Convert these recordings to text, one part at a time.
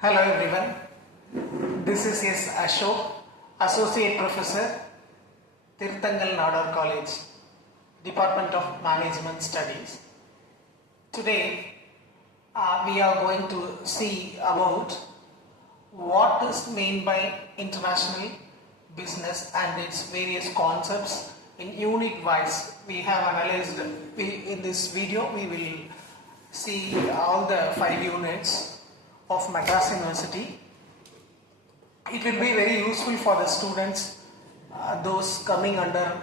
Hello everyone, this is S. Ashok, Associate Professor, Tirthangal Nadar College, Department of Management Studies. Today we are going to see about what is meant by international business and its various concepts in unit wise. We have analyzed, in this video we will see all the 5 units of Madras University. It will be very useful for the students, those coming under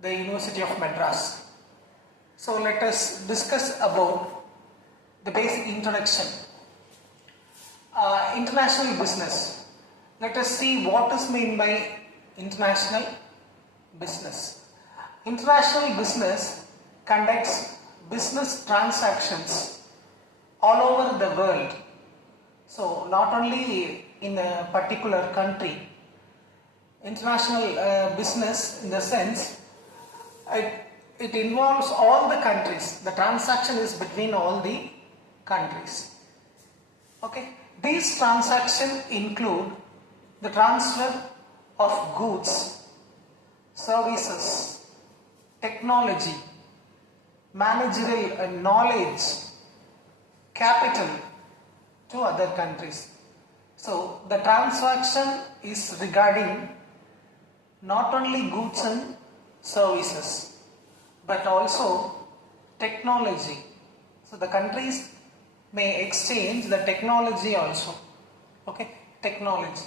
the University of Madras. So let us discuss about the basic introduction. International business. Let us see what is meant by international business. International business conducts business transactions all over the world. So not only in a particular country. International business, in the sense it involves all the countries. The transaction is between all the countries. Okay. These transactions include the transfer of goods, services, technology, managerial knowledge, capital to other countries. So the transaction is regarding not only goods and services but also technology. So the countries may exchange the technology also. Okay, technology.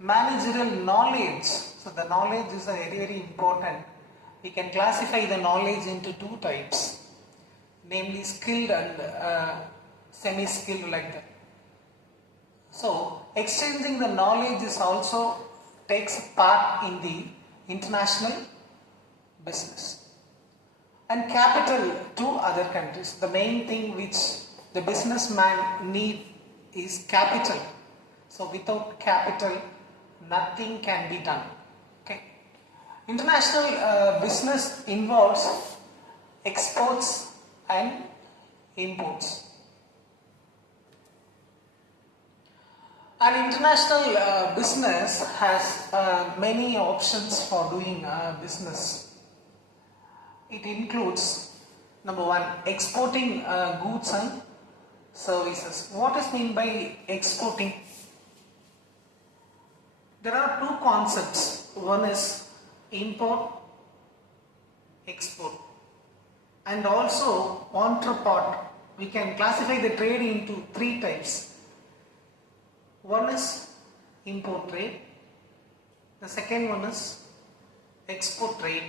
Managerial knowledge. So the knowledge is very important. We can classify the knowledge into 2 types, namely skilled and semi-skilled, like that. So exchanging the knowledge is also takes part in the international business. And capital to other countries. The main thing which the businessman need is capital. So without capital, nothing can be done. Okay. International business involves exports and imports. An international business has many options for doing business. It includes, number 1, exporting goods and services. What is meant by exporting? There are 2 concepts. One is import, export, and also entrepot. We can classify the trade into 3 types. One is import trade, the second one is export trade,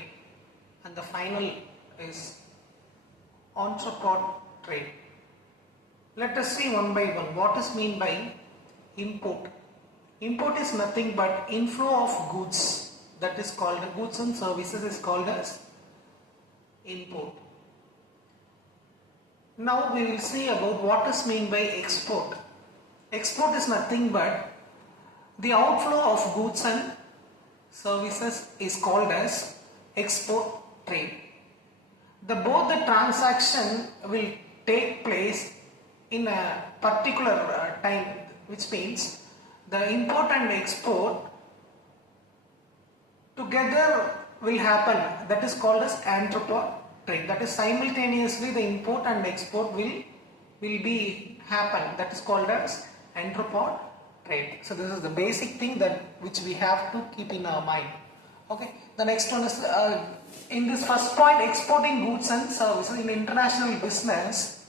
and the final is entrepot trade. Let us see one by one. What is meant by import? Import is nothing but inflow of goods, that is called goods and services is called as import. Now we will see about what is meant by export. Export is nothing but the outflow of goods and services is called as export trade. Both the transaction will take place in a particular time, which means the import and export together will happen. That is called as entrepot trade. That is simultaneously the import and export will be happen. That is called as entrepot trade. So this is the basic thing which we have to keep in our mind. Okay. The next one is in this first point, exporting goods and services in international business.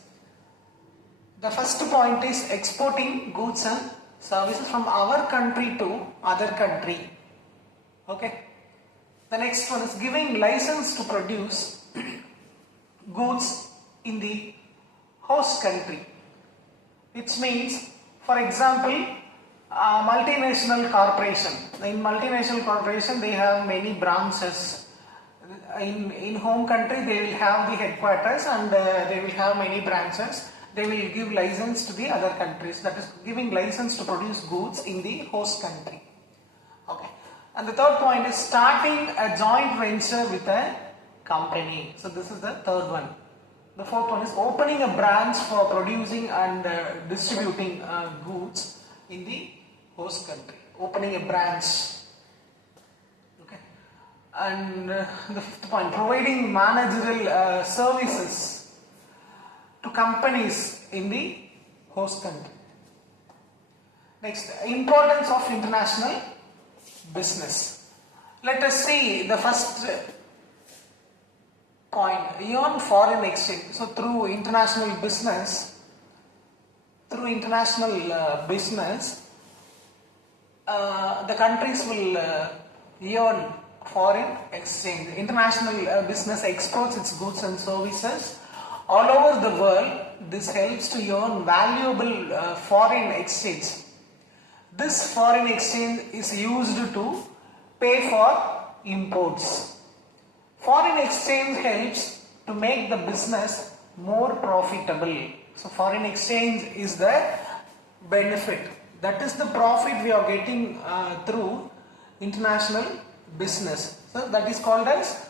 The first point is exporting goods and services from our country to other country. Okay. The next one is giving license to produce goods in the host country, which means, for example, multinational corporation. In multinational corporation, they have many branches. In home country, they will have the headquarters and they will have many branches. They will give license to the other countries. That is giving license to produce goods in the host country. Okay. And the third point is starting a joint venture with a company. So this is the third one. The fourth one is opening a branch for producing and distributing goods in the host country. Opening a branch. Okay. And the fifth point, providing managerial services to companies in the host country. Next, importance of international business. Let us see the first point, earn foreign exchange. So through international business, the countries will earn foreign exchange. International business exports its goods and services all over the world. This helps to earn valuable foreign exchange. This foreign exchange is used to pay for imports. Foreign exchange helps to make the business more profitable. So foreign exchange is the benefit. That is the profit we are getting through international business. So that is called as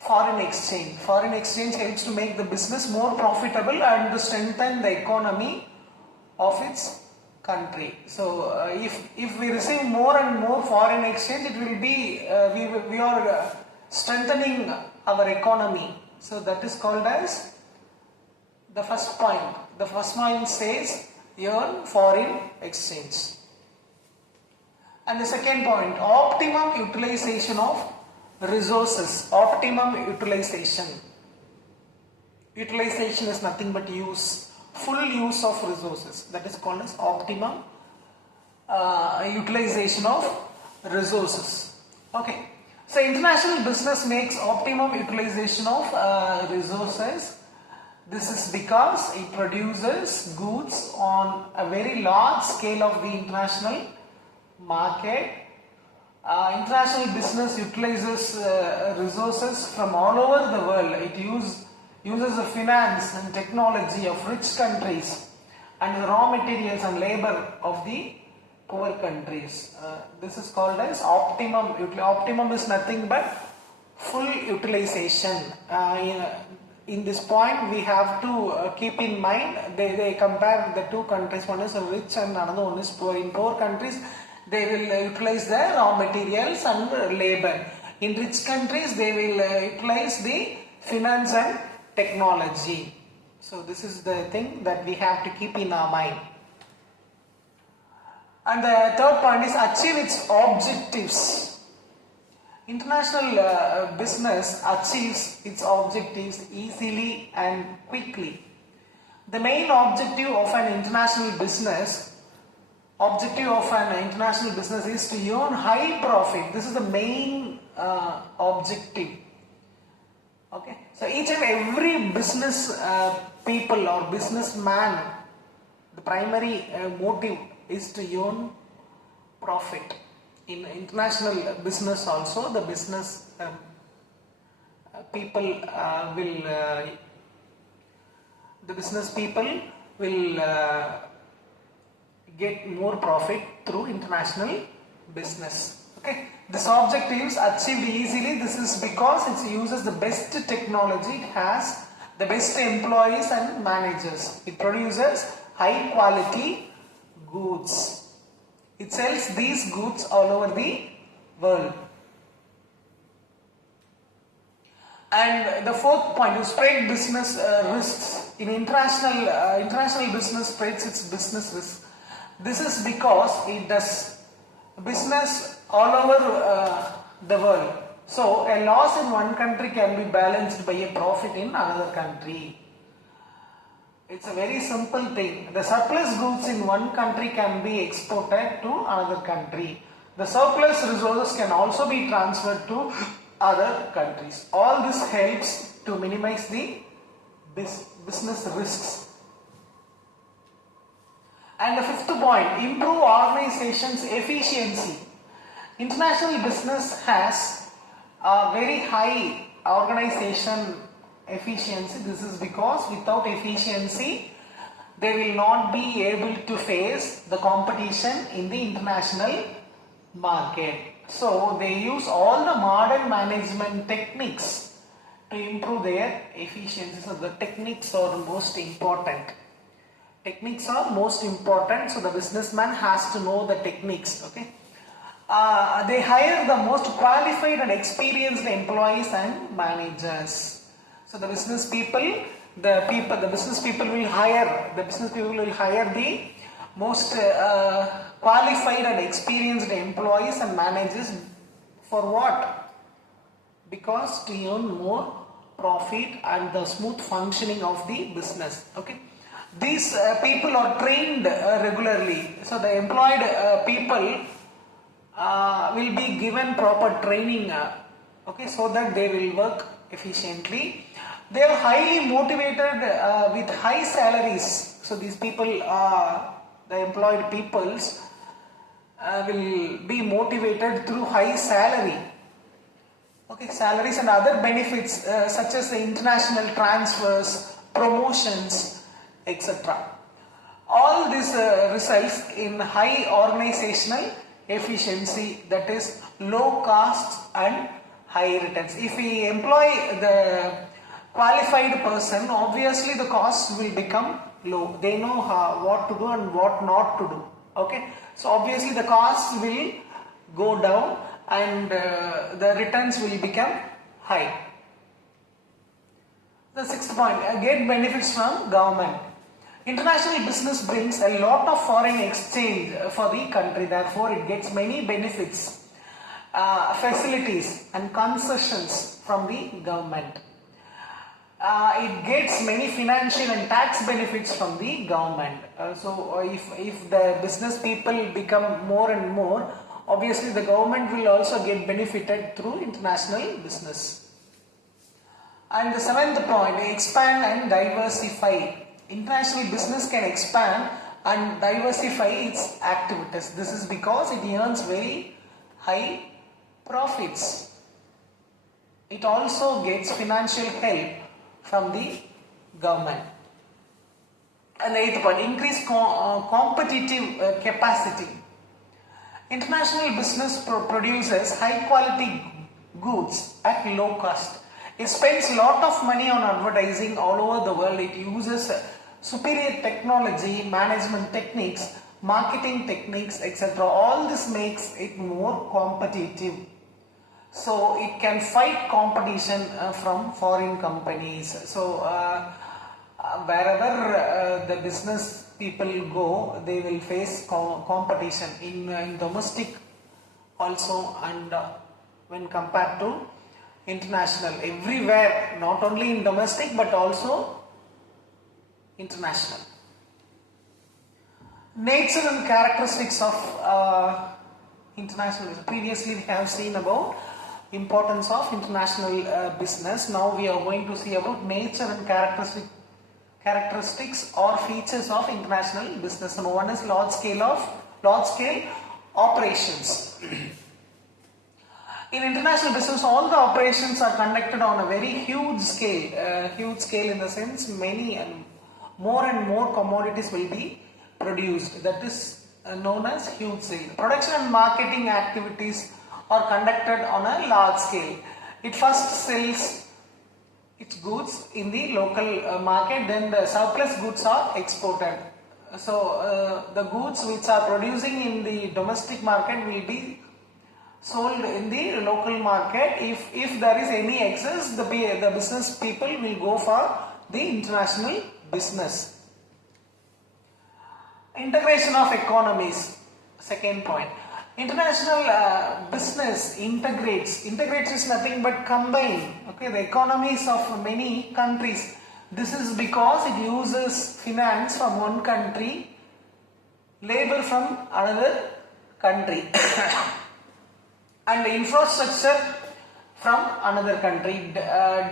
foreign exchange. Foreign exchange helps to make the business more profitable and to strengthen the economy of its country. So if we receive more and more foreign exchange, it will be we are strengthening our economy. So that is called as the first point. The first point says earn foreign exchange. And the second point, optimum utilization of resources. Optimum utilization. Utilization is nothing but use. Full use of resources, that is called as optimum utilization of resources. Okay, so international business makes optimum utilization of resources. This is because it produces goods on a very large scale of the international market. International business utilizes resources from all over the world. It uses the finance and technology of rich countries and the raw materials and labor of the poor countries. This is called as optimum. Optimum is nothing but full utilization. In this point, we have to keep in mind, they compare the two countries. One is rich and another one is poor. In poor countries, they will utilize the raw materials and labor. In rich countries, they will utilize the finance and technology. So this is the thing that we have to keep in our mind. And the third point is achieve its objectives. International business achieves its objectives easily and quickly. The main objective of an international business is to earn high profit. This is the main objective. Okay, so each and every business people or businessman, the primary motive is to earn profit. In international business also, the business people will get more profit through international business. Okay, this objective is achieved easily. This is because it uses the best technology. It has the best employees and managers. It produces high quality goods. It sells these goods all over the world. And the fourth point, you spread business risks. In international business spreads its business risk. This is because it does business all over the world. So a loss in one country can be balanced by a profit in another country. It's a very simple thing. The surplus goods in one country can be exported to another country. The surplus resources can also be transferred to other countries. All this helps to minimize the business risks. And the fifth point, improve organization's efficiency. International business has a very high organization efficiency. This is because without efficiency, they will not be able to face the competition in the international market. So they use all the modern management techniques to improve their efficiency. So the techniques are most important. Techniques are most important, so the businessman has to know the techniques. Okay. They hire the most qualified and experienced employees and managers. So the business people will hire the most qualified and experienced employees and managers for what? Because to earn more profit and the smooth functioning of the business. Okay, these people are trained regularly, so the employed people will be given proper training, okay, so that they will work efficiently. They are highly motivated with high salaries. So these people, the employed peoples, will be motivated through high salary. Okay, salaries and other benefits such as the international transfers, promotions, etc. All this results in high organizational efficiency, that is low costs and high returns. If we employ the qualified person, obviously the costs will become low. They know what to do and what not to do. Okay, so obviously the costs will go down and the returns will become high. The sixth point, get benefits from government. International business brings a lot of foreign exchange for the country, therefore it gets many benefits, facilities and concessions from the government. It gets many financial and tax benefits from the government. So if the business people become more and more, obviously the government will also get benefited through international business. And the seventh point, expand and diversify. International business can expand and diversify its activities. This is because it earns very high profits. It also gets financial help from the government. And the eighth point, increase competitive capacity. International business produces high quality goods at low cost. It spends a lot of money on advertising all over the world. It uses superior technology, management techniques, marketing techniques, etc. All this makes it more competitive. So it can fight competition from foreign companies. So wherever the business people go, they will face competition in domestic also, and when compared to international, everywhere, not only in domestic but also international. Nature and characteristics of international. Previously we have seen about importance of international business. Now we are going to see about nature and characteristics or features of international business. And one is large scale operations. In international business, all the operations are conducted on a very huge scale. Huge scale in the sense many and more commodities will be produced. That is known as huge scale. Production and marketing activities are conducted on a large scale. It first sells its goods in the local market, then the surplus goods are exported. So the goods which are producing in the domestic market will be sold in the local market. If there is any excess, the business people will go for the international business. Integration of economies, second point. International business integrates is nothing but combine, okay, the economies of many countries. This is because it uses finance from one country, labor from another country and infrastructure from another country.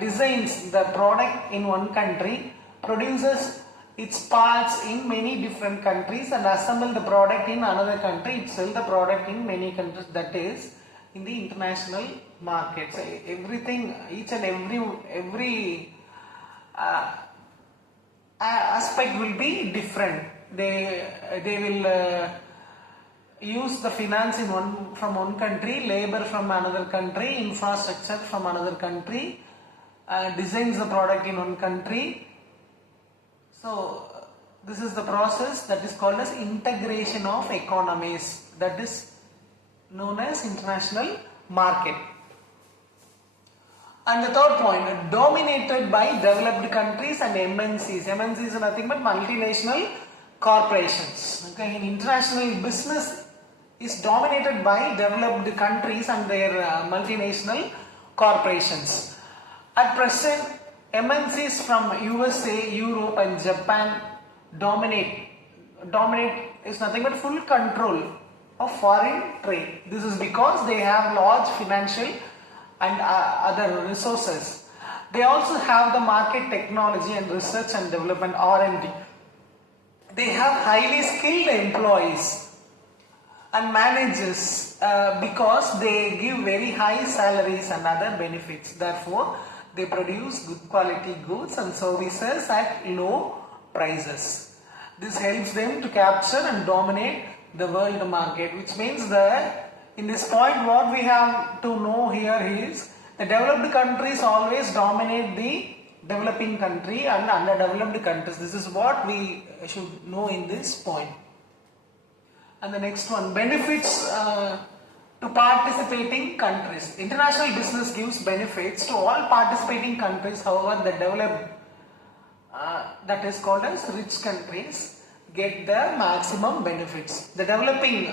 Designs the product in one country, produces its parts in many different countries and assemble the product in another country. It sells the product in many countries, that is in the international markets. Everything, each and every aspect will be different. They will use the finance from one country, labor from another country, infrastructure from another country, designs the product in one country. So this is the process that is called as integration of economies, that is known as international market. And the third point, dominated by developed countries and MNCs. MNCs are nothing but multinational corporations. Okay, in international business is dominated by developed countries and their multinational corporations. At present, MNCs from USA, Europe and Japan dominate. Dominate is nothing but full control of foreign trade. This is because they have large financial and other resources. They also have the market technology and research and development R&D. They have highly skilled employees and managers because they give very high salaries and other benefits. Therefore, they produce good quality goods and services at low prices. This helps them to capture and dominate the world market, which means that in this point what we have to know here is the developed countries always dominate the developing country and underdeveloped countries. This is what we should know in this point. And the next one, benefits to participating countries. International business gives benefits to all participating countries. However, the developed, that is called as rich countries, get the maximum benefits. The developing,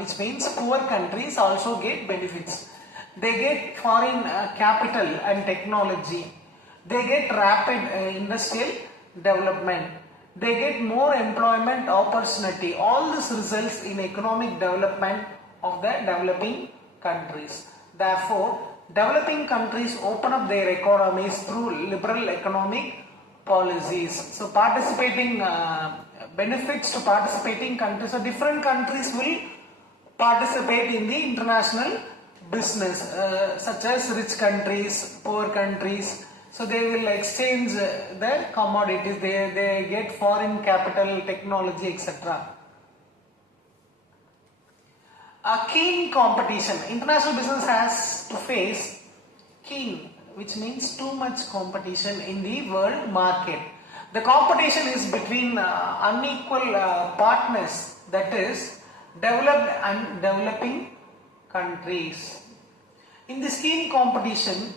which means poor countries, also get benefits. They get foreign capital and technology. They get rapid industrial development. They get more employment opportunity. All this results in economic development of the developing countries. Therefore, developing countries open up their economies through liberal economic policies. So participating benefits to participating countries. So different countries will participate in the international business, such as rich countries, poor countries. So they will exchange their commodities. They get foreign capital, technology, etc. A keen competition. International business has to face keen, which means too much competition in the world market. The competition is between unequal partners, that is developed and developing countries. In this keen competition,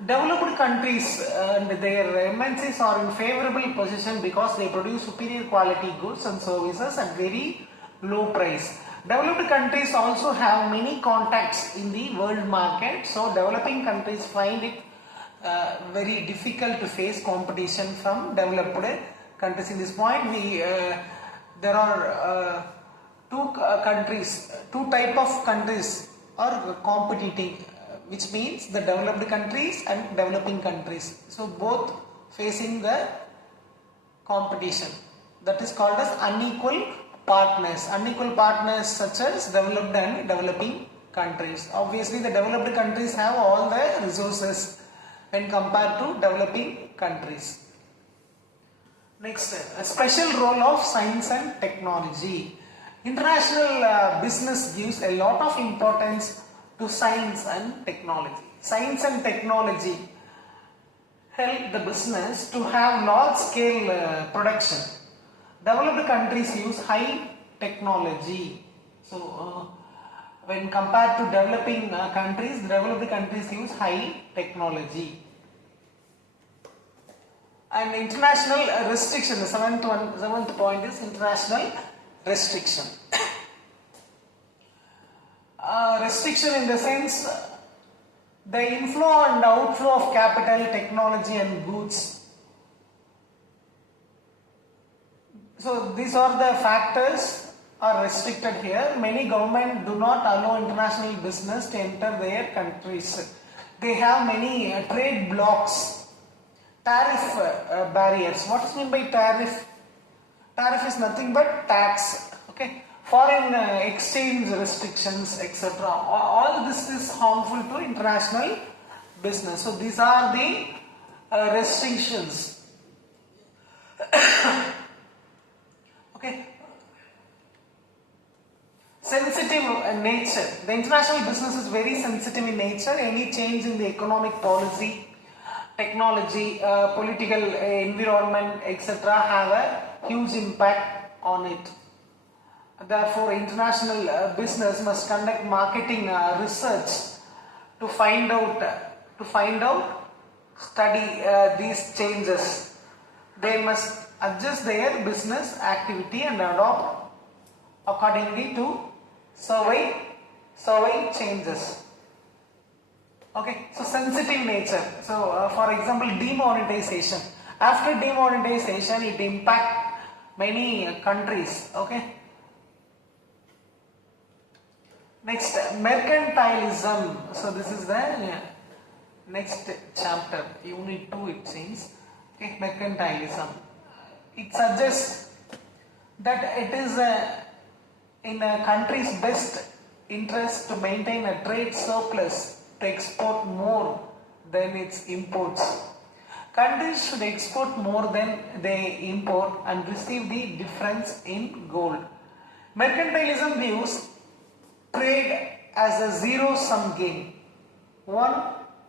developed countries and their MNCs are in favorable position because they produce superior quality goods and services at very low price. Developed countries also have many contacts in the world market, so developing countries find it very difficult to face competition from developed countries. In this point, there are two type of countries are competing, which means the developed countries and developing countries. So both facing the competition. That is called as unequal partners. Unequal partners such as developed and developing countries. Obviously, the developed countries have all the resources when compared to developing countries. Next, a special role of science and technology. International business gives a lot of importance to science and technology. Science and technology help the business to have large scale production. Developed countries use high technology. So, when compared to developing countries, developed countries use high technology. And international restriction, the seventh point is international restriction. Restriction in the sense the inflow and outflow of capital, technology and goods. So these are the factors are restricted here. Many governments do not allow international business to enter their countries. They have many trade blocks. Tariff barriers. What is meant by tariff? Tariff is nothing but tax. Okay, foreign exchange restrictions, etc. All this is harmful to international business. So these are the restrictions. Okay. Sensitive nature. The international business is very sensitive in nature. Any change in the economic policy, technology, political environment, etc. have a huge impact on it. Therefore, international business must conduct marketing research to find out, study these changes. They must adjust their business activity and adopt accordingly to survey changes. Okay, so sensitive nature. So, for example, demonetization. After demonetization, it impact many countries. Okay. Next, mercantilism. So this is the next chapter, unit 2 it seems. Okay, mercantilism. It suggests that it is in a country's best interest to maintain a trade surplus to export more than its imports. Countries should export more than they import and receive the difference in gold. Mercantilism views trade as a zero-sum game, one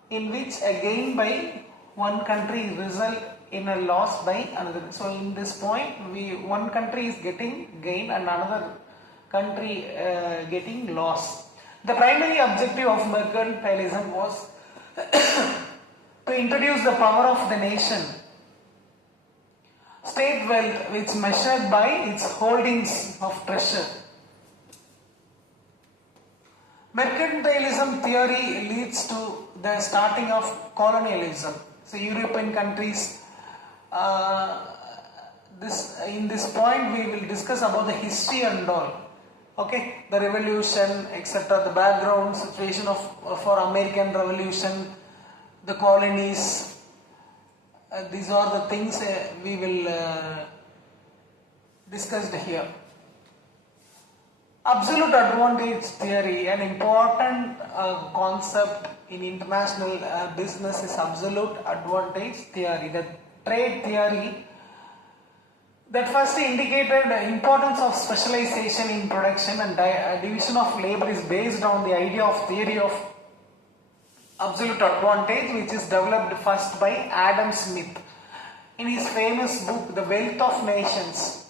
in which a gain by one country result in a loss by another. So in this point, one country is getting gain and another country getting loss. The primary objective of mercantilism was to introduce the power of the nation. State wealth, which measured by its holdings of treasure. Mercantilism theory leads to the starting of colonialism. So European countries, in this point we will discuss about the history and all. Okay, the revolution, etc., the background situation for American Revolution, the colonies. These are the things we will discuss here. Absolute advantage theory, an important concept in international business is absolute advantage theory. The trade theory that first indicated the importance of specialization in production and division of labor is based on the idea of theory of absolute advantage, which is developed first by Adam Smith in his famous book The Wealth of Nations,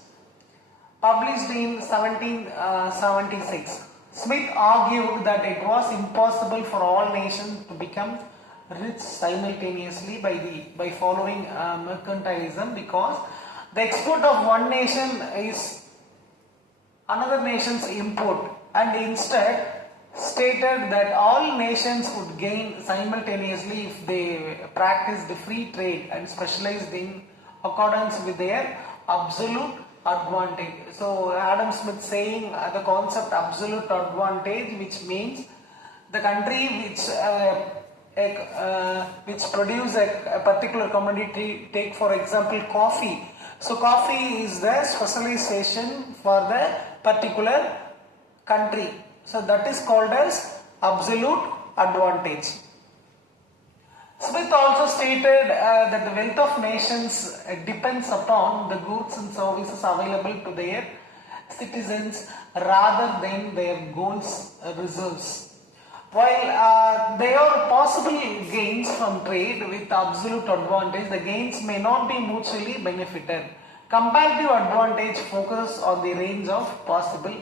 published in 1776. Smith argued that it was impossible for all nations to become rich simultaneously by following mercantilism, because the export of one nation is another nation's import, and instead stated that all nations would gain simultaneously if they practiced free trade and specialized in accordance with their absolute advantage. So Adam Smith saying the concept absolute advantage, which means the country which produce a particular commodity, take for example coffee. So coffee is the specialization for the particular country. So that is called as absolute advantage. Smith also stated that the wealth of nations depends upon the goods and services available to their citizens rather than their gold's reserves. While there are possible gains from trade with absolute advantage, the gains may not be mutually benefited. Comparative advantage focuses on the range of possible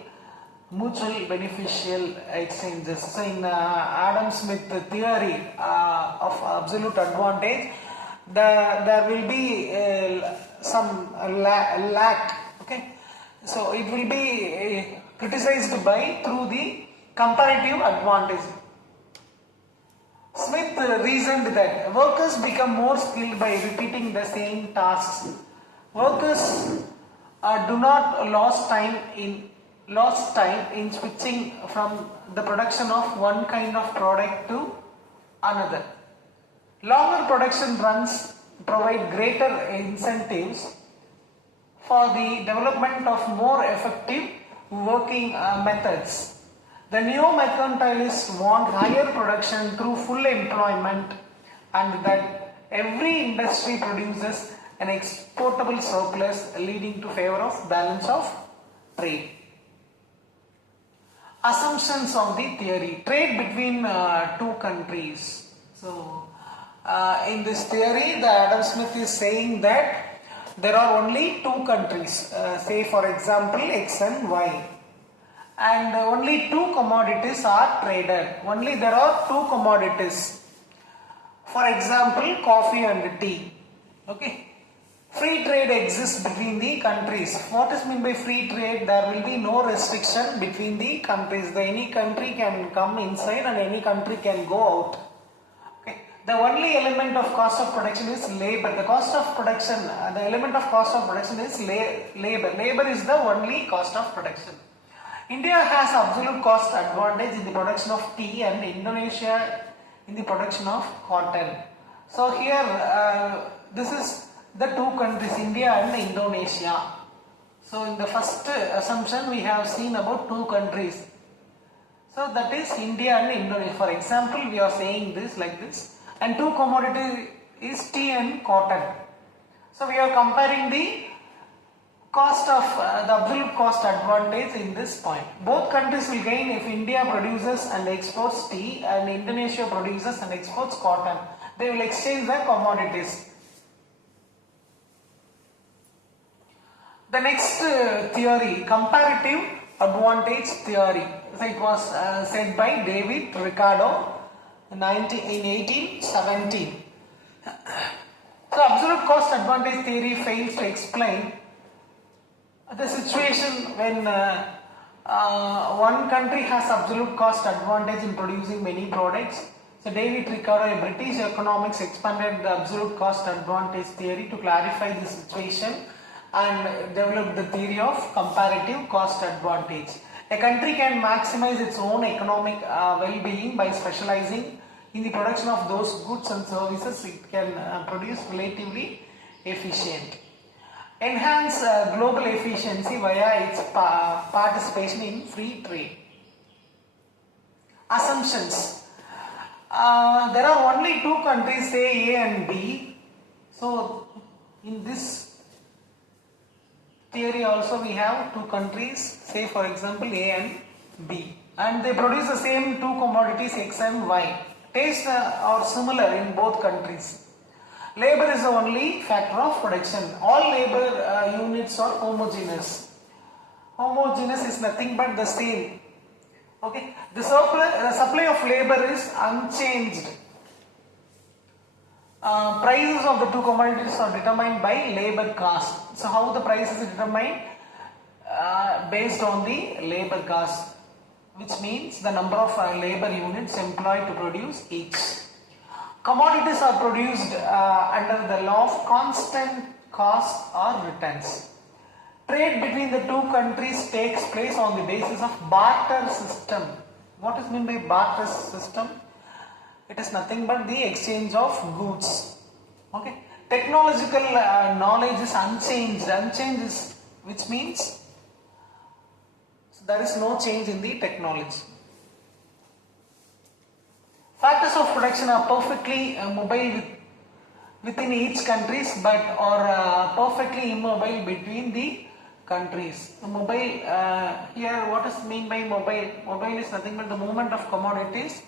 mutual beneficial exchanges. So in Adam Smith theory of absolute advantage, there will be some lack. Okay, so it will be criticized through the comparative advantage. Smith reasoned that workers become more skilled by repeating the same tasks. Workers do not lose time in switching from the production of one kind of product to another. Longer production runs provide greater incentives for the development of more effective working methods. The neo-mercantilists want higher production through full employment, and that every industry produces an exportable surplus, leading to favor of balance of trade. Assumptions of the theory. Trade between two countries. So In this theory, the Adam Smith is saying that there are only two countries, say for example X and Y, and only two commodities are traded. Only there are two commodities. For example, coffee and tea. Okay. Free trade exists between the countries. What is meant by free trade? There will be no restriction between the countries. Any country can come inside and any country can go out. Okay. The only element of cost of production is labor. The cost of production, the element of cost of production is labor. Labor is the only cost of production. India has absolute cost advantage in the production of tea and Indonesia in the production of cotton. So here this is the two countries, India and Indonesia. So in the first assumption we have seen about two countries. So that is India and Indonesia. For example, we are saying this like this, and two commodities is tea and cotton. So we are comparing the cost of the absolute cost advantage in this point. Both countries will gain if India produces and exports tea and Indonesia produces and exports cotton. They will exchange the commodities. The next theory, comparative advantage theory. So it was said by David Ricardo in 1817. So absolute cost advantage theory fails to explain the situation when one country has absolute cost advantage in producing many products. So David Ricardo, a British economics, expanded the absolute cost advantage theory to clarify the situation and developed the theory of comparative cost advantage. A country can maximize its own economic well-being by specializing in the production of those goods and services it can produce relatively efficient. Enhance global efficiency via its participation in free trade. Assumptions. There are only two countries, say A and B. So in this theory also we have two countries, say for example A and B, and they produce the same two commodities X and Y. Tastes are similar in both countries. Labor is the only factor of production. All labor units are homogeneous. Homogeneous is nothing but the same. Okay, the supply of labor is unchanged. Prices of the two commodities are determined by labor cost. So how the price is determined? Based on the labor cost, which means the number of labor units employed to produce each. Commodities are produced under the law of constant cost or returns. Trade between the two countries takes place on the basis of barter system. What is meant by barter system? It is nothing but the exchange of goods. Okay. Technological knowledge is unchanged. Unchanged is, which means there is no change in the technology. Factors of production are perfectly mobile within each countries, but are perfectly immobile between the countries. Mobile here, what is mean by mobile? Mobile is nothing but the movement of commodities.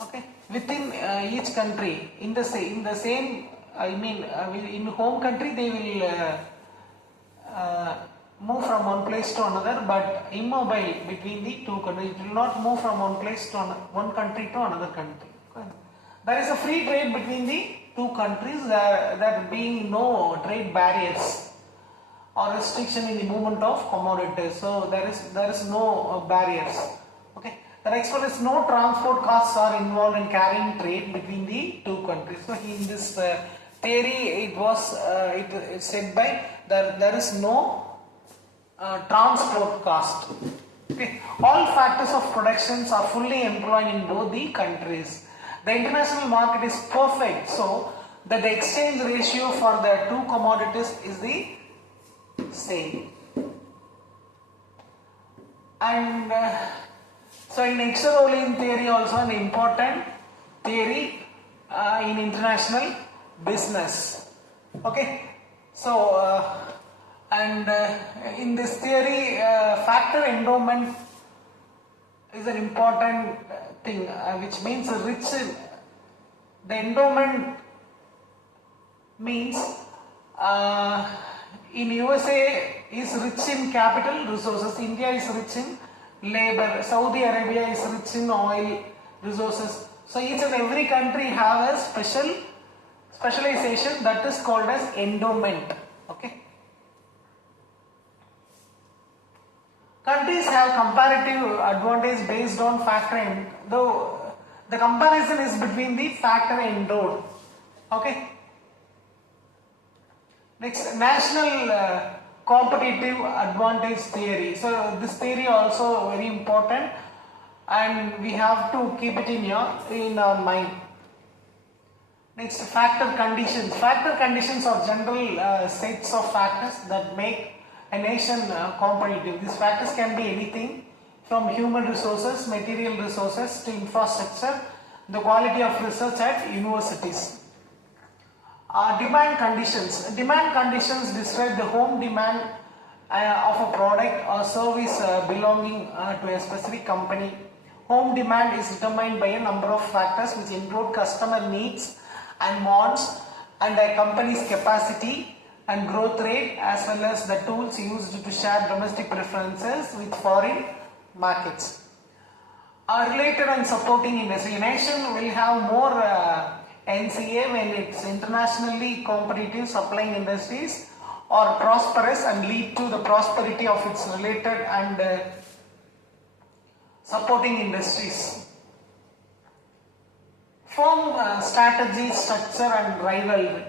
Okay, within each country, in the same, I mean, in home country they will move from one place to another, but immobile between the two countries. It will not move from one place to one country to another country. Okay. There is a free trade between the two countries. There being no trade barriers or restriction in the movement of commodities. So there is no barriers. Okay. The next one is no transport costs are involved in carrying trade between the two countries. So in this theory, it was it said by there is no transport cost. Okay. All factors of productions are fully employed in both the countries. The international market is perfect, so that the exchange ratio for the two commodities is the same. And so in Exerolian theory also an important theory in international business. Okay, so and in this theory factor endowment is an important thing, which means rich The endowment means in USA is rich in capital resources, India is rich in labor, Saudi Arabia is rich in oil resources. So each and every country have a specialization that is called as endowment. Okay. Countries have comparative advantage based on factor end, though the comparison is between the factor endowed. Okay. Next, national competitive advantage theory. So this theory also very important, and we have to keep it in our mind. Next, factor conditions. Factor conditions are general sets of factors that make a nation competitive. These factors can be anything from human resources, material resources to infrastructure, the quality of research at universities. Demand conditions. Demand conditions describe the home demand of a product or service belonging to a specific company. Home demand is determined by a number of factors which include customer needs and wants and a company's capacity and growth rate, as well as the tools used to share domestic preferences with foreign markets. Related and supporting industry. A nation will have more NCA when its internationally competitive supplying industries are prosperous and lead to the prosperity of its related and supporting industries. Firm strategy, structure and rivalry.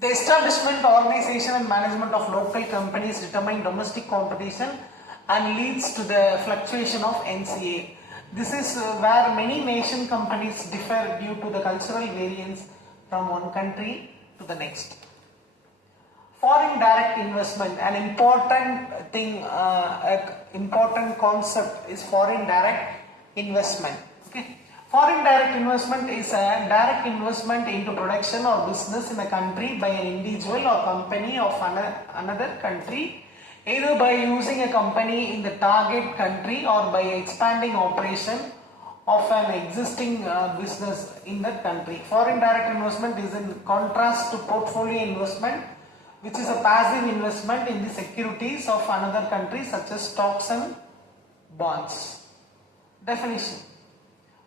The establishment, organization and management of local companies determine domestic competition and leads to the fluctuation of NCA. This is where many nation companies differ due to the cultural variance from one country to the next. Foreign direct investment, an important thing, important concept is foreign direct investment. Okay. Foreign direct investment is a direct investment into production or business in a country by an individual or company of another country, either by using a company in the target country or by expanding operation of an existing business in that country. Foreign direct investment is in contrast to portfolio investment, which is a passive investment in the securities of another country such as stocks and bonds. Definition.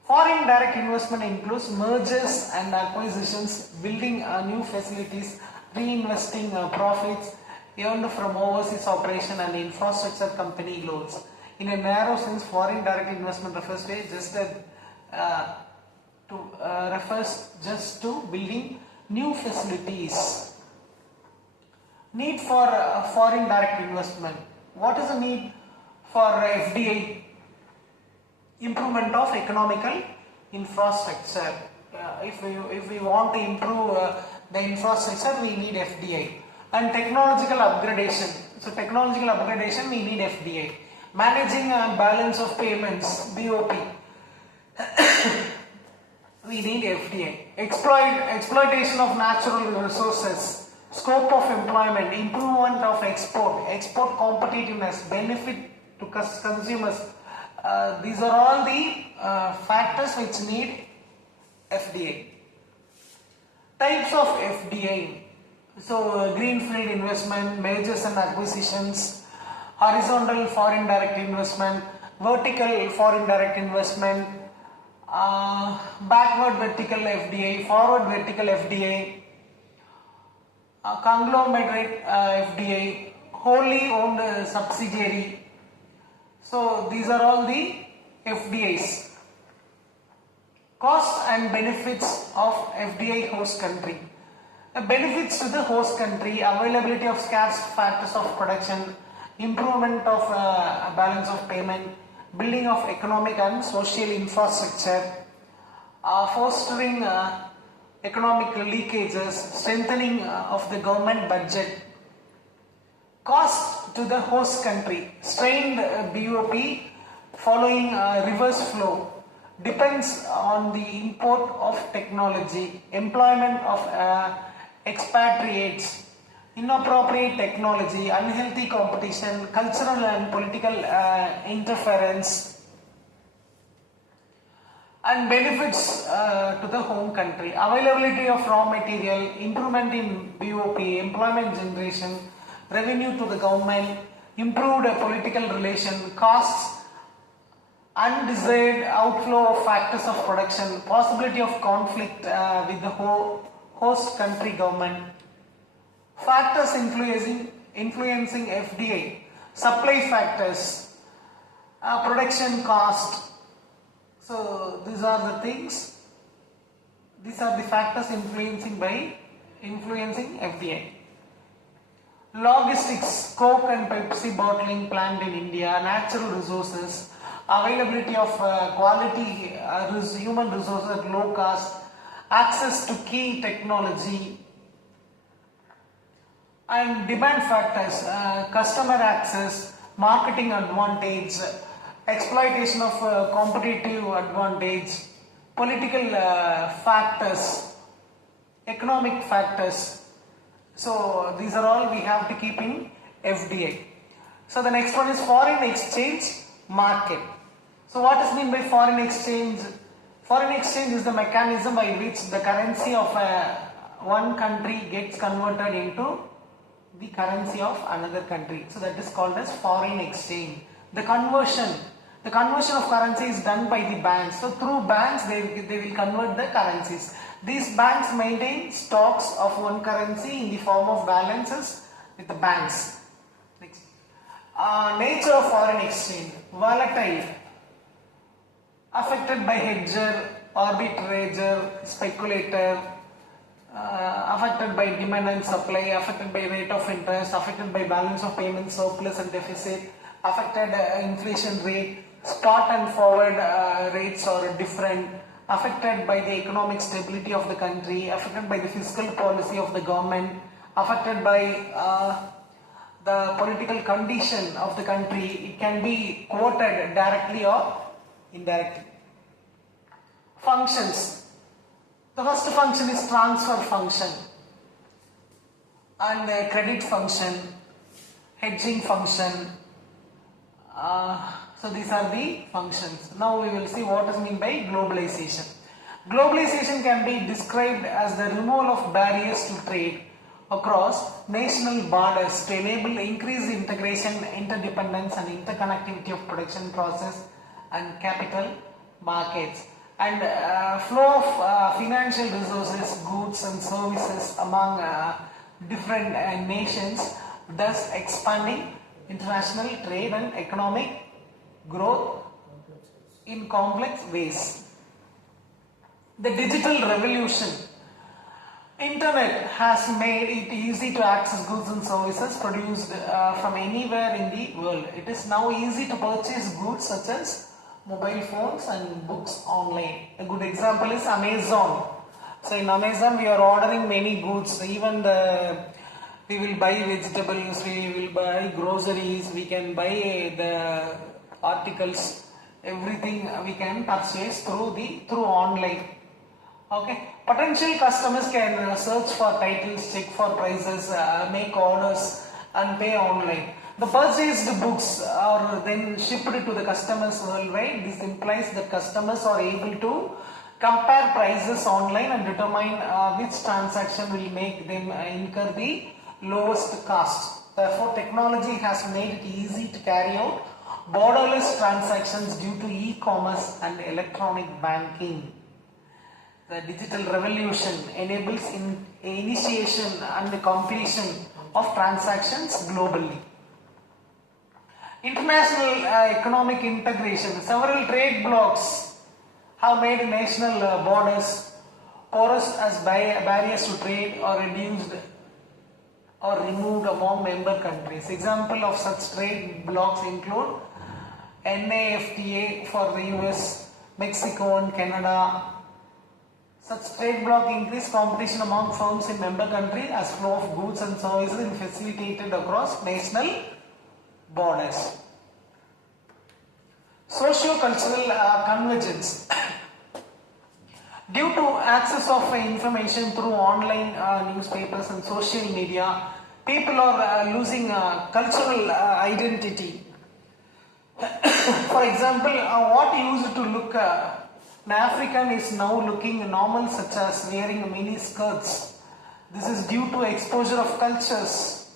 Foreign direct investment includes mergers and acquisitions, building new facilities, reinvesting profits earned from overseas operation and infrastructure company loans. In a narrow sense, foreign direct investment refers just to building new facilities. Need for foreign direct investment. What is the need for FDI? Improvement of economical infrastructure. If we want to improve the infrastructure, we need FDI. And technological upgradation. So technological upgradation, we need FDI. Managing balance of payments, BOP. We need FDI. Exploitation of natural resources. Scope of employment. Improvement of export. Export competitiveness. Benefit to consumers. These are all the factors which need FDI. Types of FDI. So greenfield investment, mergers and acquisitions, horizontal foreign direct investment, vertical foreign direct investment, backward vertical FDI, forward vertical FDI, conglomerate FDI, wholly owned subsidiary. So these are all the FDIs. Cost and benefits of FDI host country. The benefits to the host country: availability of scarce factors of production, improvement of balance of payment, building of economic and social infrastructure, fostering economic leakages, strengthening of the government budget. Cost to the host country: strained BOP following reverse flow, depends on the import of technology, employment of expatriates, inappropriate technology, unhealthy competition, cultural and political interference. and benefits to the home country. Availability of raw material, improvement in BOP, employment generation, revenue to the government, improved political relation, costs, undesired outflow of factors of production, possibility of conflict with the host country government, factors influencing FDI, supply factors, production cost. So these are the things. These are the factors influencing FDI. Logistics, Coke and Pepsi bottling plant in India, natural resources, availability of quality human resources at low cost, access to key technology, and demand factors, customer access, marketing advantage, exploitation of competitive advantage, political factors, economic factors. So these are all we have to keep in FDI. So the next one is foreign exchange market. So what is meant by foreign exchange? Foreign exchange is the mechanism by which the currency of one country gets converted into the currency of another country. So that is called as foreign exchange. The conversion of currency is done by the banks. So through banks they will convert the currencies. These banks maintain stocks of one currency in the form of balances with the banks. Next. Nature of foreign exchange. Volatile. Affected by hedger, arbitrager, speculator, affected by demand and supply, affected by rate of interest, affected by balance of payment, surplus and deficit, affected inflation rate, spot and forward rates are different, affected by the economic stability of the country, affected by the fiscal policy of the government, affected by the political condition of the country. It can be quoted directly or indirectly. Functions. The first function is transfer function and credit function, hedging function. So these are the functions. Now we will see what is meant by globalization. Globalization can be described as the removal of barriers to trade across national borders to enable increased integration, interdependence and interconnectivity of production process and capital markets, and flow of financial resources, goods and services among different nations, thus expanding international trade and economic growth in complex ways. The digital revolution. Internet has made it easy to access goods and services produced from anywhere in the world. It is now easy to purchase goods such as mobile phones and books online. A good example is Amazon. So in Amazon we are ordering many goods, even we will buy vegetables, we will buy groceries, we can buy the articles, everything we can purchase through online. Okay, potential customers can search for titles, check for prices, make orders and pay online. The purchased books are then shipped to the customers worldwide. This implies that customers are able to compare prices online and determine which transaction will make them incur the lowest cost. Therefore, technology has made it easy to carry out borderless transactions due to e-commerce and electronic banking. The digital revolution enables initiation and completion of transactions globally. International economic integration. Several trade blocs have made national borders porous as barriers to trade or reduced or removed among member countries. Example of such trade blocs include NAFTA for the US, Mexico and Canada. Such trade bloc increase competition among firms in member countries as flow of goods and services is facilitated across national borders. Socio-cultural convergence. Due to access of information through online newspapers and social media, people are losing cultural identity. For example, what used to look An African is now looking normal, such as wearing mini skirts. This is due to exposure of cultures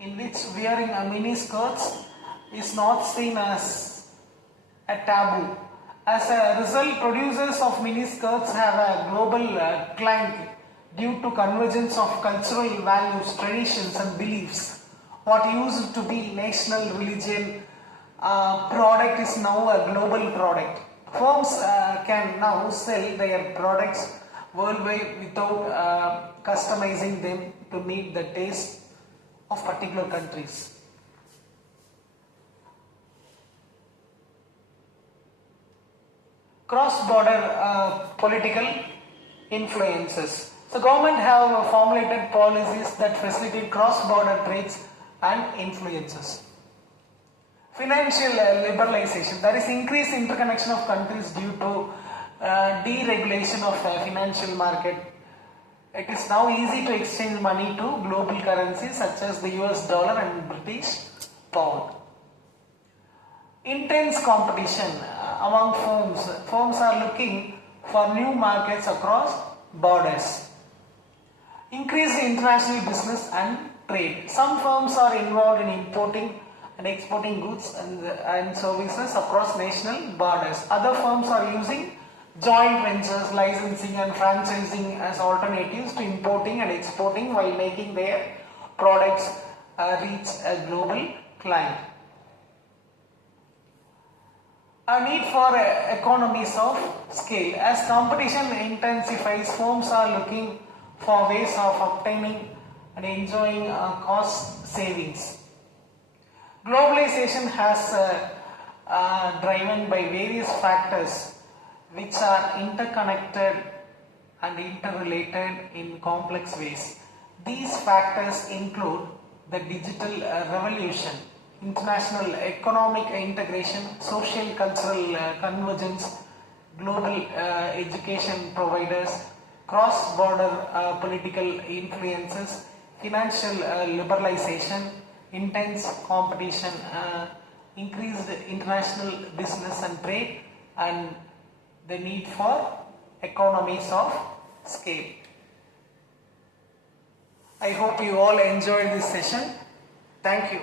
in which wearing a mini skirts is not seen as a taboo. As a result, producers of mini skirts have a global client due to convergence of cultural values, traditions and beliefs. What used to be national religion product is now a global product. Firms can now sell their products worldwide without customizing them to meet the taste of particular countries. Cross-border political influences. So government have formulated policies that facilitate cross-border trades and influences. Financial liberalization. There is increased interconnection of countries due to deregulation of financial market. It is now easy to exchange money to global currencies such as the US dollar and British pound. Intense competition among firms. Firms are looking for new markets across borders. Increased international business and trade. Some firms are involved in importing and exporting goods and services across national borders. Other firms are using joint ventures, licensing and franchising as alternatives to importing and exporting while making their products reach a global client. A need for economies of scale. As competition intensifies, firms are looking for ways of obtaining and enjoying cost savings. Globalization has driven by various factors which are interconnected and interrelated in complex ways. These factors include the digital revolution, international economic integration, social cultural convergence, global education providers, cross-border political influences, financial liberalization, intense competition, increased international business and trade, and the need for economies of scale. I hope you all enjoyed this session. Thank you.